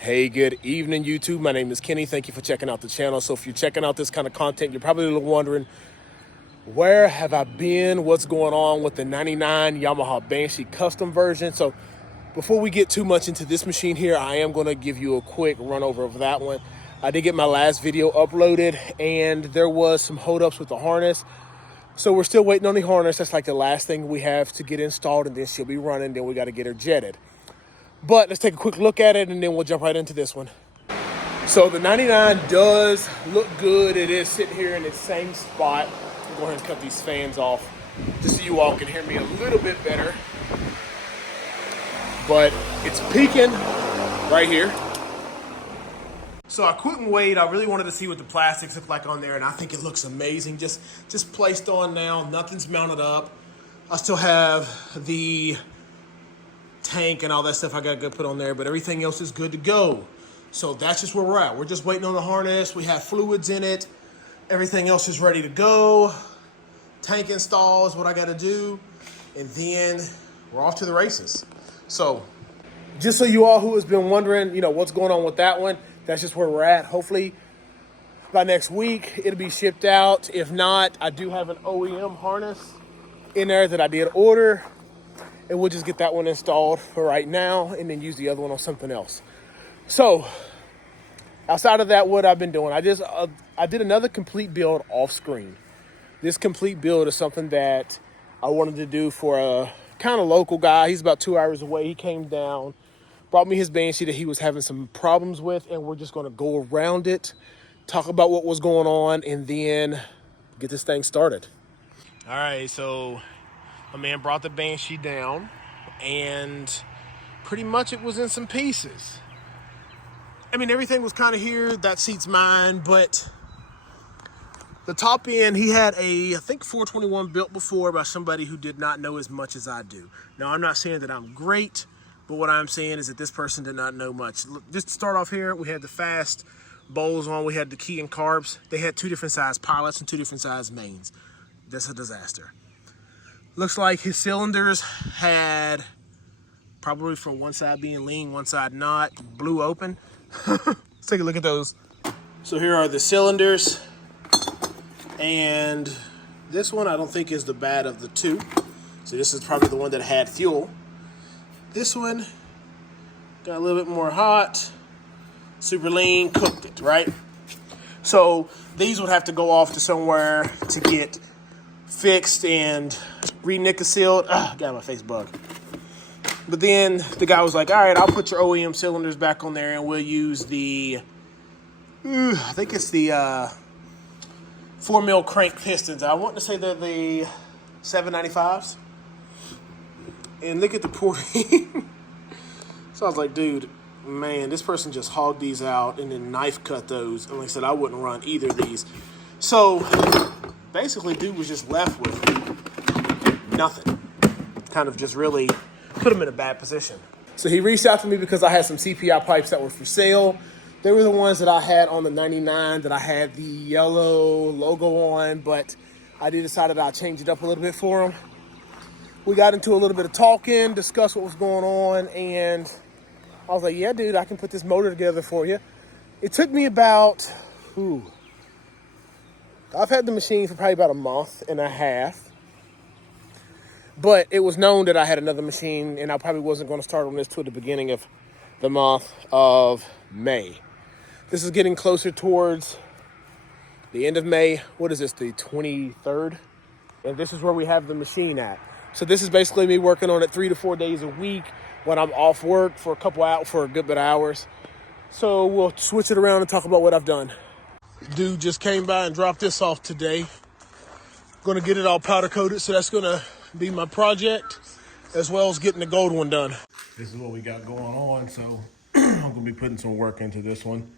Hey, good evening, YouTube. My name is Kenny. Thank you for checking out the channel. So if you're checking out this kind of content, you're probably wondering, where have I been? What's going on with the 99 Yamaha Banshee custom version? So before we get too much into this machine here, I am going to give you a quick run over of that one. I did get my last video uploaded and there was some holdups with the harness. So we're still waiting on the harness. That's like the last thing we have to get installed, and then she'll be running. Then we got to get her jetted. But let's take a quick look at it and then we'll jump right into this one. So the 99 does look good. It is sitting here in its same spot. I'll go ahead and cut these fans off just so you all can hear me a little bit better. But it's peaking right here. So I couldn't wait. I really wanted to see what the plastics look like on there, and I think it looks amazing. Just placed on now. Nothing's mounted up. I still have the tank and all that stuff I got to put on there, but everything else is good to go. So that's just where we're at. We're just waiting on the harness. We have fluids in it. Everything else is ready to go. Tank install is what I got to do, and then we're off to the races. So just so you all who has been wondering, what's going on with that one, that's just where we're at. Hopefully by next week it'll be shipped out. If not, I do have an OEM harness in there that I did order, and we'll just get that one installed for right now and then use the other one on something else. So outside of that, what I've been doing, I did another complete build off screen. This complete build is something that I wanted to do for a kind of local guy. He's about 2 hours away. He came down, brought me his Banshee that he was having some problems with, and we're just going to go around it, talk about what was going on, and then get this thing started. All right, so my man brought the Banshee down, and pretty much it was in some pieces. I mean, everything was kind of here. That seat's mine, but the top end, he had I think 421 built before by somebody who did not know as much as I do. Now, I'm not saying that I'm great, but what I'm saying is that this person did not know much. Just to start off here, we had the fast bowls on. We had the Keihin Carbs. They had two different size pilots and two different size mains. That's a disaster. Looks like his cylinders had, probably from one side being lean, one side not, blew open. Let's take a look at those. So here are the cylinders. And this one I don't think is the bad of the two. So this is probably the one that had fuel. This one got a little bit more hot, super lean, cooked it, right? So these would have to go off to somewhere to get fixed and re-nickel sealed. Got my face bug. But then the guy was like, all right, I'll put your OEM cylinders back on there and we'll use the, I think it's the 4 mil crank pistons. I want to say they're the 795s. And look at the porting. So I was like, dude, man, this person just hogged these out and then knife cut those. And like I said, I wouldn't run either of these. So basically, dude was just left with nothing. Kind of just really put him in a bad position. So he reached out to me because I had some CPI pipes that were for sale. They were the ones that I had on the 99 that I had the yellow logo on, but I decided I'd change it up a little bit for him. We got into a little bit of talking, discussed what was going on, and I was like, yeah, dude, I can put this motor together for you. It took me about, I've had the machine for probably about a month and a half, but it was known that I had another machine, and I probably wasn't going to start on this till the beginning of the month of May. This is getting closer towards the end of May. What is this, the 23rd? And this is where we have the machine at. So this is basically me working on it 3 to 4 days a week when I'm off work for a good bit of hours. So we'll switch it around and talk about what I've done. Dude just came by and dropped this off today. Gonna get it all powder coated, so that's gonna be my project, as well as getting the gold one done. This is what we got going on, so I'm gonna be putting some work into this one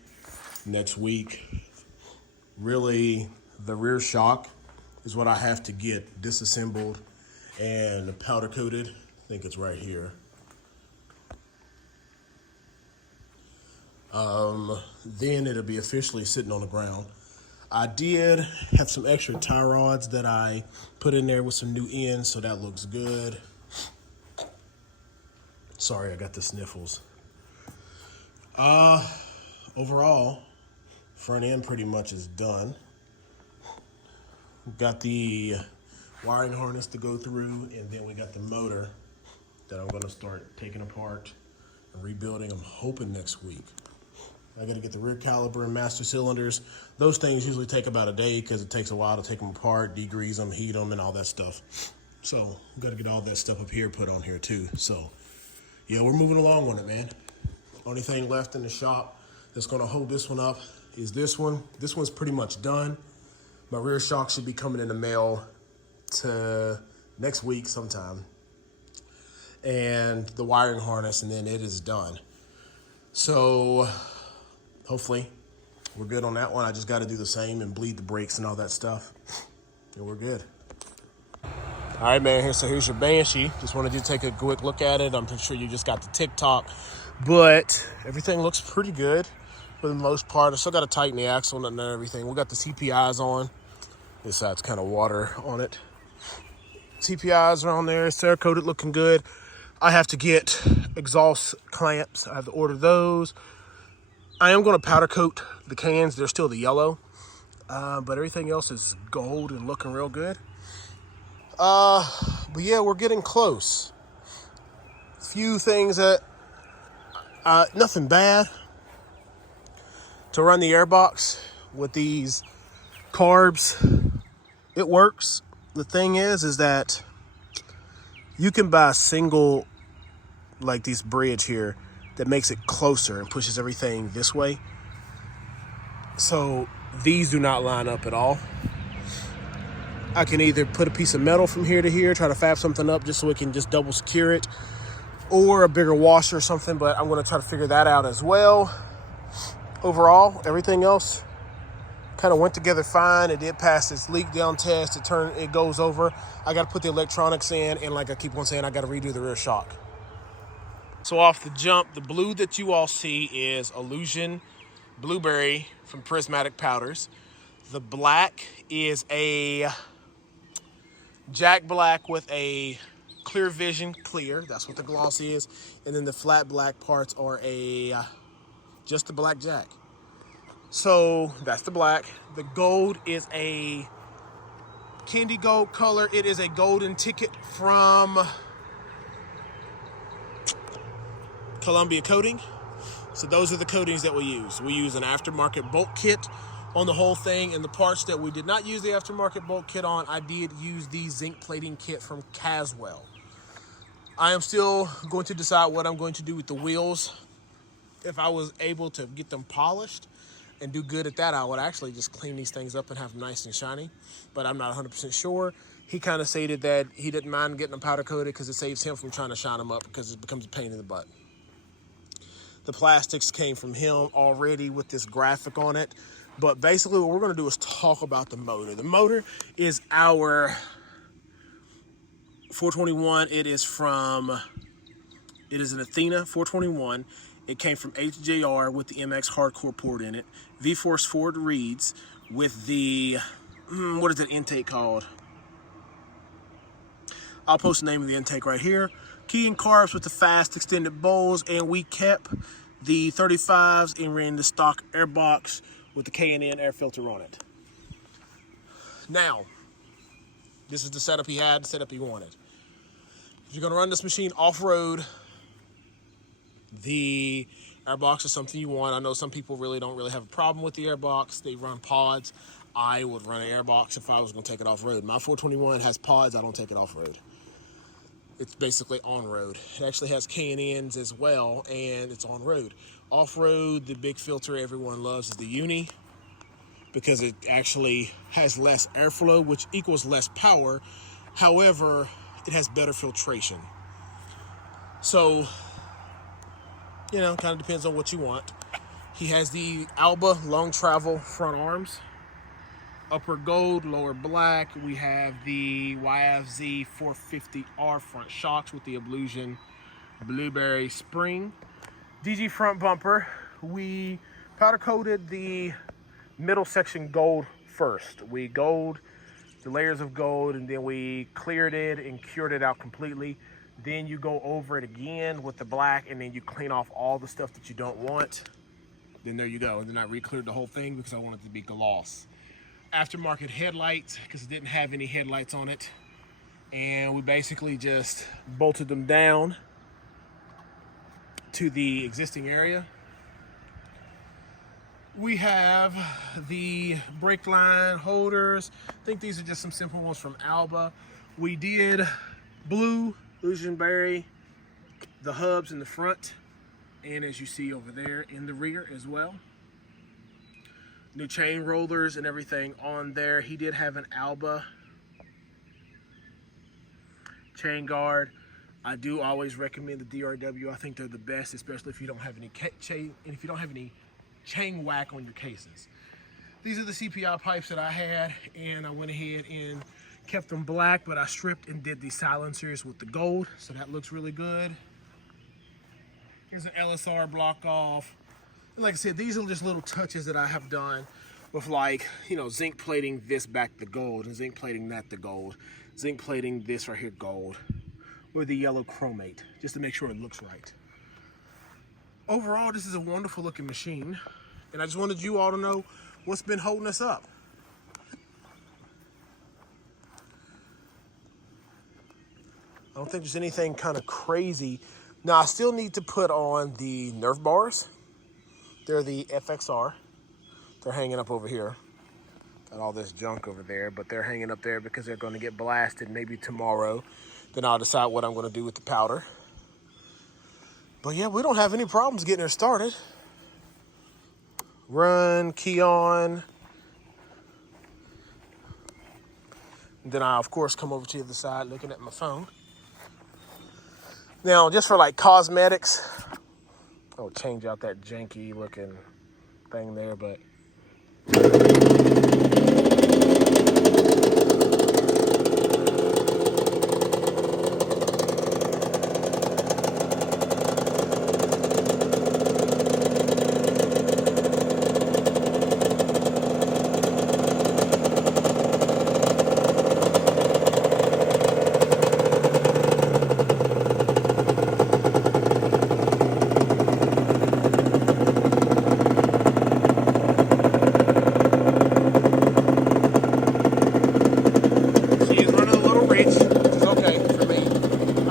next week. Really, the rear shock is what I have to get disassembled and powder coated. I think it's right here. Then it'll be officially sitting on the ground. I did have some extra tie rods that I put in there with some new ends, so that looks good. Sorry, I got the sniffles. Overall, front end pretty much is done. We've got the wiring harness to go through, and then we got the motor that I'm gonna start taking apart and rebuilding. I'm hoping next week. I gotta get the rear caliper and master cylinders. Those things usually take about a day because it takes a while to take them apart, degrease them, heat them, and all that stuff. So gotta get all that stuff up here put on here too. So yeah, we're moving along on it, man. Only thing left in the shop that's gonna hold this one up is this one. This one's pretty much done. My rear shock should be coming in the mail to next week sometime. And the wiring harness, and then it is done. So hopefully we're good on that one. I just got to do the same and bleed the brakes and all that stuff, and we're good. All right, man, so here's your Banshee. Just wanted you to take a quick look at it. I'm pretty sure you just got the TikTok, but everything looks pretty good for the most part. I still got to tighten the axle and everything. We got the CPIs on. This side's kind of water on it. CPIs are on there, Cerakoted, looking good. I have to get exhaust clamps. I have to order those. I am going to powder coat the cans. They're still the yellow, but everything else is gold and looking real good. But yeah, we're getting close. Few things that, nothing bad. To run the airbox with these carbs, it works. The thing is that you can buy a single, like this bridge here, that makes it closer and pushes everything this way. So these do not line up at all. I can either put a piece of metal from here to here, try to fab something up just so we can just double secure it, or a bigger washer or something, but I'm gonna try to figure that out as well. Overall, everything else kind of went together fine. It did pass its leak down test. It goes over. I got to put the electronics in, and like I keep on saying, I got to redo the rear shock. So off the jump, the blue that you all see is Illusion Blueberry from Prismatic Powders. The black is a Jack Black with a Clear Vision Clear. That's what the gloss is. And then the flat black parts are just the Black Jack. So that's the black. The gold is a candy gold color. It is a golden ticket from Columbia Coating. So those are the coatings that we use. We use an aftermarket bolt kit on the whole thing, and the parts that we did not use the aftermarket bolt kit on, I did use the zinc plating kit from Caswell. I am still going to decide what I'm going to do with the wheels. If I was able to get them polished and do good at that, I would actually just clean these things up and have them nice and shiny, but I'm not 100% sure. He kind of stated that he didn't mind getting them powder coated because it saves him from trying to shine them up because it becomes a pain in the butt. The plastics came from him already with this graphic on it, but basically what we're going to do is talk about the motor. The motor is our 421. It is an Athena 421. It came from HJR with the MX Hardcore port in it. V-Force Ford Reeds with the, what is that intake called? I'll post the name of the intake right here. Keihin Carbs with the fast extended bowls, and we kept the 35s and ran the stock air box with the K&N air filter on it. Now, this is the setup he had, the setup he wanted. If you're gonna run this machine off-road, the airbox is something you want. I know some people don't really have a problem with the airbox. They run pods. I would run an airbox if I was gonna take it off-road. My 421 has pods, I don't take it off-road. It's basically on-road. It actually has K&Ns as well, and it's on-road. Off-road, the big filter everyone loves is the Uni, because it actually has less airflow, which equals less power. However, it has better filtration. So, kind of depends on what you want. He has the Alba long travel front arms, upper gold, lower black. We have the YFZ 450R front shocks with the Illusion Blueberry spring. DG front bumper. We powder coated the middle section gold first. We gold the layers of gold, and then we cleared it and cured it out completely. Then you go over it again with the black, and then you clean off all the stuff that you don't want. Then there you go. And then I re-cleared the whole thing because I wanted it to be gloss. Aftermarket headlights, because it didn't have any headlights on it. And we basically just bolted them down to the existing area. We have the brake line holders. I think these are just some simple ones from Alba. We did blue Lucianberry, the hubs in the front, and as you see over there in the rear as well. New chain rollers and everything on there. He did have an Alba chain guard. I do always recommend the DRW. I think they're the best, especially if you don't have any chain whack on your cases. These are the CPI pipes that I had, and I went ahead and kept them black, but I stripped and did the silencers with the gold, so that looks really good. Here's an LSR block off. And like I said, these are just little touches that I have done with, like, you know, zinc plating this back the gold, and zinc plating that the gold, zinc plating this right here gold, or the yellow chromate, just to make sure it looks right. Overall, this is a wonderful looking machine, and I just wanted you all to know what's been holding us up. I don't think there's anything kind of crazy. Now, I still need to put on the Nerf bars. They're the FXR. They're hanging up over here. Got all this junk over there, but they're hanging up there because they're going to get blasted maybe tomorrow. Then I'll decide what I'm going to do with the powder. But yeah, we don't have any problems getting her started. Run, key on. And then I, of course, come over to the other side looking at my phone. Now, just for like cosmetics, I'll change out that janky looking thing there, but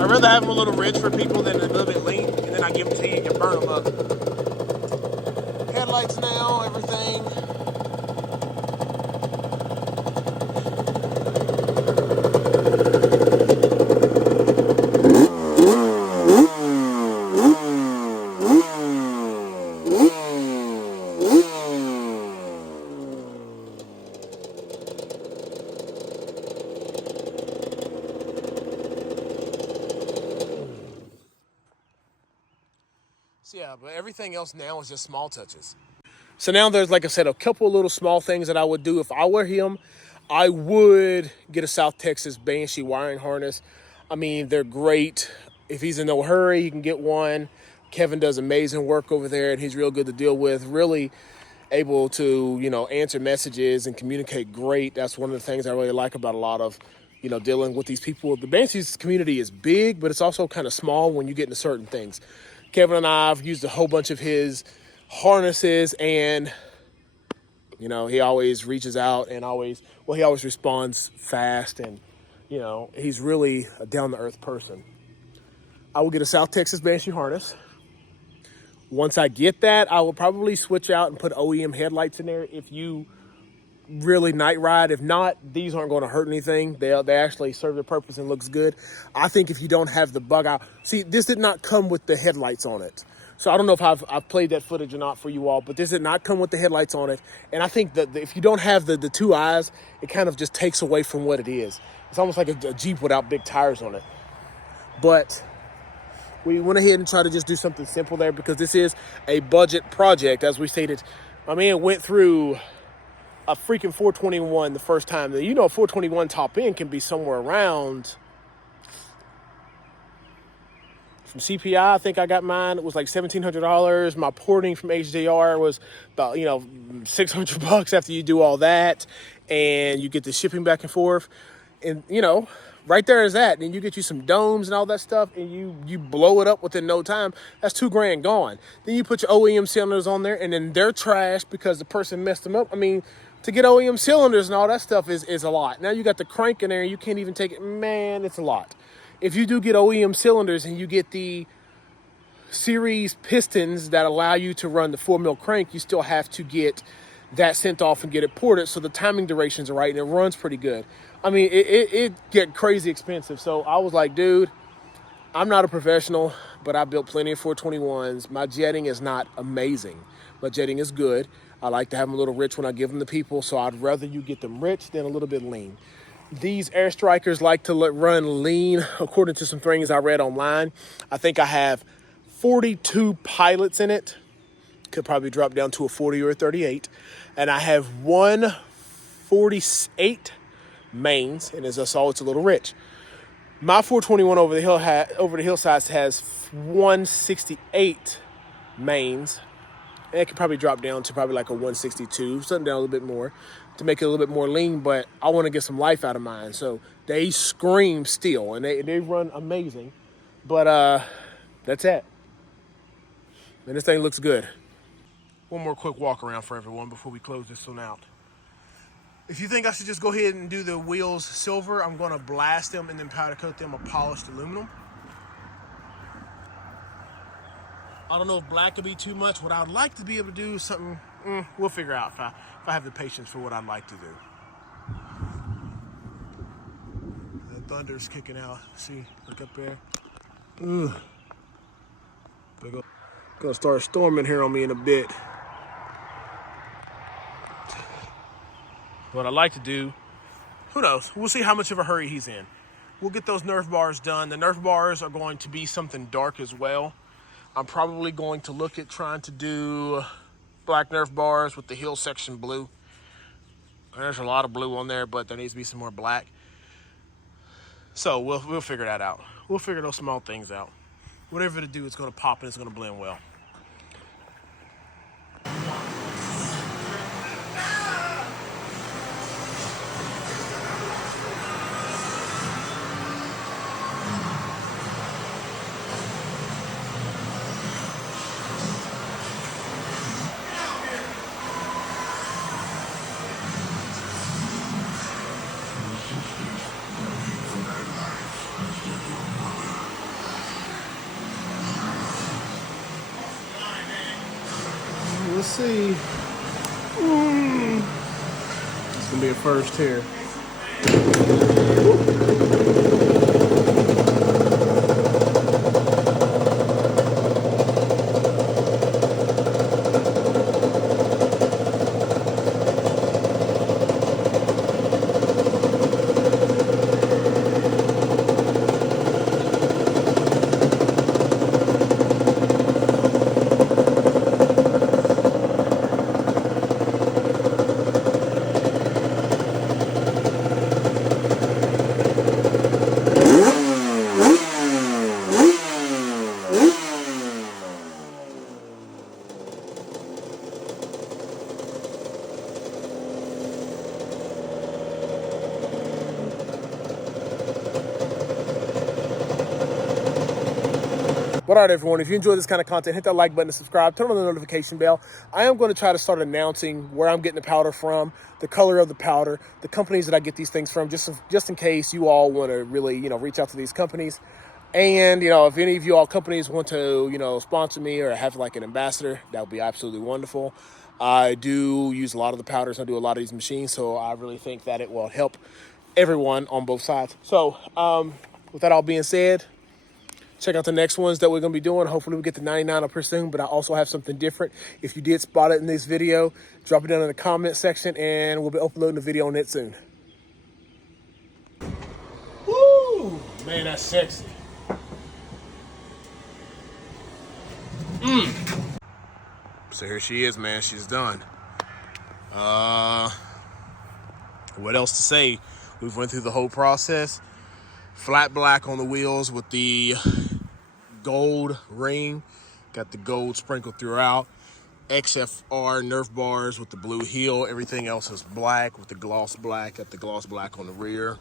I'd rather have them a little rich for people than a little bit lean, and then I give them to you and you burn them up. Headlights now, everything. Yeah, but everything else now is just small touches. So now there's, like I said, a couple of little small things that I would do. If I were him, I would get a South Texas Banshee wiring harness. I mean, they're great. If he's in no hurry, he can get one. Kevin does amazing work over there, and he's real good to deal with. Really able to, you know, answer messages and communicate great. That's one of the things I really like about a lot of, you know, dealing with these people. The Banshees community is big, but it's also kind of small when you get into certain things. Kevin and I have used a whole bunch of his harnesses, and, you know, he always reaches out and he always responds fast, and, you know, he's really a down-to-earth person. I will get a South Texas Banshee harness. Once I get that, I will probably switch out and put OEM headlights in there if you really night ride. If not, these aren't going to hurt anything. They actually serve their purpose and looks good. I think if you don't have the bug out, see, this did not come with the headlights on it, so I don't know if I've played that footage or not for you all, but this did not come with the headlights on it. And I think that if you don't have the two eyes, it kind of just takes away from what it is. It's almost like a Jeep without big tires on it. But we went ahead and tried to just do something simple there because this is a budget project, as we stated. I mean, it went through a freaking 421 the first time. You know, 421 top end can be somewhere around, from CPI, I think I got mine, it was like $1,700. My porting from HDR was about, you know, $600 after you do all that, and you get the shipping back and forth. And, you know, right there is that. And you get you some domes and all that stuff, and you blow it up within no time. That's $2,000 gone. Then you put your OEM cylinders on there, and then they're trash because the person messed them up. I mean, to get OEM cylinders and all that stuff is a lot. Now you got the crank in there, and you can't even take it. Man, it's a lot. If you do get OEM cylinders and you get the series pistons that allow you to run the 4 mil crank, you still have to get that sent off and get it ported, so the timing durations are right and it runs pretty good. I mean, it get crazy expensive. So I was like, dude, I'm not a professional, but I built plenty of 421s. My jetting is not amazing, but jetting is good. I like to have them a little rich when I give them to people, so I'd rather you get them rich than a little bit lean. These air strikers like to run lean, according to some things I read online. I think I have 42 pilots in it. Could probably drop down to a 40 or a 38. And I have 148 mains, and as I saw, it's a little rich. My 421 over the hillsides has 168 mains. And it could probably drop down to probably like a 162, something down a little bit more to make it a little bit more lean, but I want to get some life out of mine. So they scream steel, and they run amazing. But that's it. And this thing looks good. One more quick walk around for everyone before we close this one out. If you think I should just go ahead and do the wheels silver, I'm going to blast them and then powder coat them with polished aluminum. I don't know if black would be too much. What I'd like to be able to do is something, we'll figure out if I have the patience for what I'd like to do. The thunder's kicking out. See, look up there. Ugh. Gonna start storming here on me in a bit. What I'd like to do, who knows? We'll see how much of a hurry he's in. We'll get those Nerf bars done. The Nerf bars are going to be something dark as well. I'm probably going to look at trying to do black Nerf bars with the heel section blue. There's a lot of blue on there, but there needs to be some more black. So we'll figure that out. We'll figure those small things out. Whatever to do, it's going to pop and it's going to blend well. Let's see. It's gonna be a first here. But all right, everyone, if you enjoy this kind of content, hit that like button and subscribe. Turn on the notification bell. I am going to try to start announcing where I'm getting the powder from, the color of the powder, the companies that I get these things from, just in case you all want to really, reach out to these companies. And, if any of you all companies want to, sponsor me or have like an ambassador, that would be absolutely wonderful. I do use a lot of the powders. I do a lot of these machines, so I really think that it will help everyone on both sides. So with that all being said, check out the next ones that we're going to be doing. Hopefully we get to 99 up here soon, but I also have something different. If you did spot it in this video, drop it down in the comment section, and we'll be uploading the video on it soon. Woo! Man, that's sexy. So here she is, man. She's done. What else to say? We've went through the whole process. Flat black on the wheels with the gold ring. Got the gold sprinkled throughout. XFR Nerf bars with the blue heel. Everything else is black with the gloss black. Got the gloss black on the rear.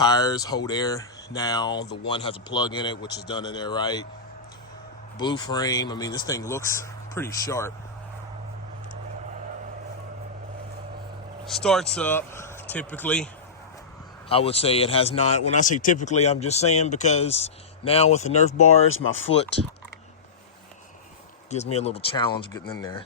tires hold air now. The one has a plug in it, which is done in there right. Blue frame. I mean, this thing looks pretty sharp. Starts up typically. I would say it has not. When I say typically, I'm just saying because now with the Nerf bars, my foot gives me a little challenge getting in there.